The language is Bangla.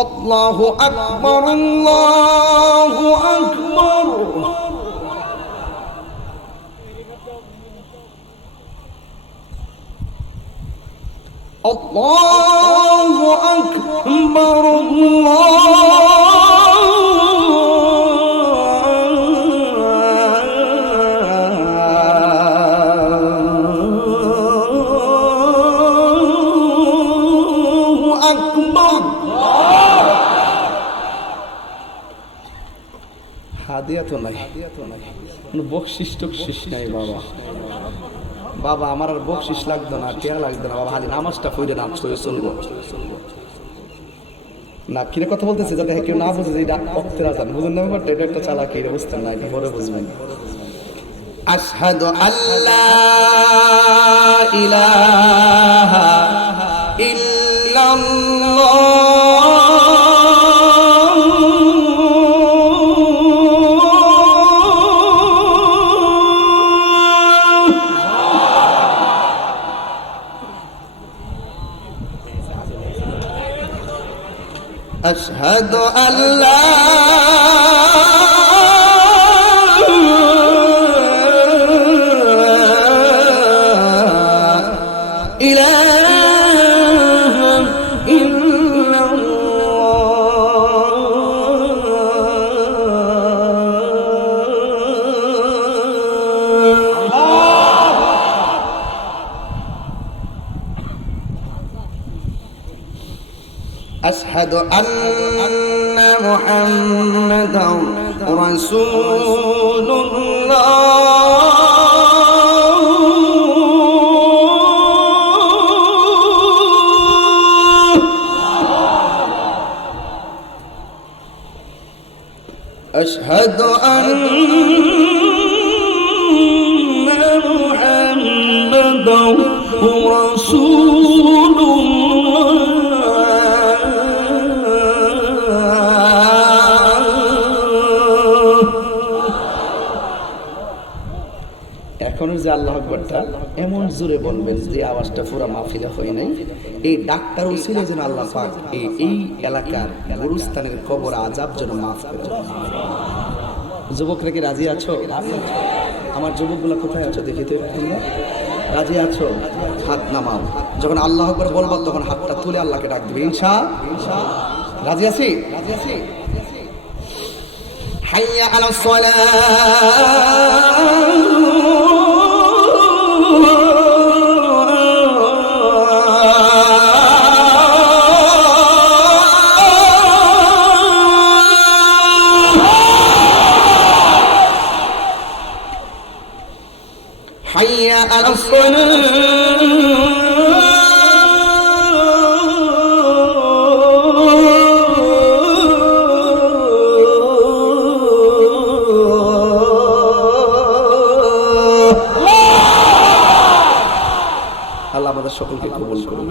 আল্লাহু আকবার, আল্লাহু আকবার। আল্লাহু আকবার, আল্লাহু আকবার। হাদিয়া তো নাই, বকশিস টকশিস নাই বাবা। বাবা আমার আর বকশিস লাগতো না, টেয়া লাগতো না বাবা, হালি নামাজটা পড়ে নাচ করে চলবো না। কিরে কথা বলতেছে যাতে কেউ না বুঝে যে এটা অক্তের আজান, বুঝুন না ব্যাপারটা, এটা একটা চালাকি, এটা বুঝতেন না, এটা পরে বুঝবেন। আশহাদু আল্লা ইলাহা ইল্লাল্লাহ, أشهد أن لا إله إلا أشهد أن محمدا رسول الله، أشهد أن محمدا رسول الله। এখনো যে আল্লাহু আকবারটা এমন জোরে বলবেন যে আওয়াজটা পুরো মাহফিলে হয় নাই, এই ডাক্তার উসিলে যেন আল্লাহ পাক এই এলাকার গুরুস্থানের কবর আযাব যেন মাফ করে। যুবকরা কি রাজি আছো? আমার যুবকগুলো কোথায় আছো দেখি তো, রাজি আছো? হাত নামাও, যখন আল্লাহু আকবার বলবো তখন হাতটা তুলে আল্লাহকে ডাক দিবে, ইনশাআল্লাহ। রাজি আছি? হাইয়া আলাস সালাহ, حي على আল্লাহ আমাদের সকলকে কবুল করুন।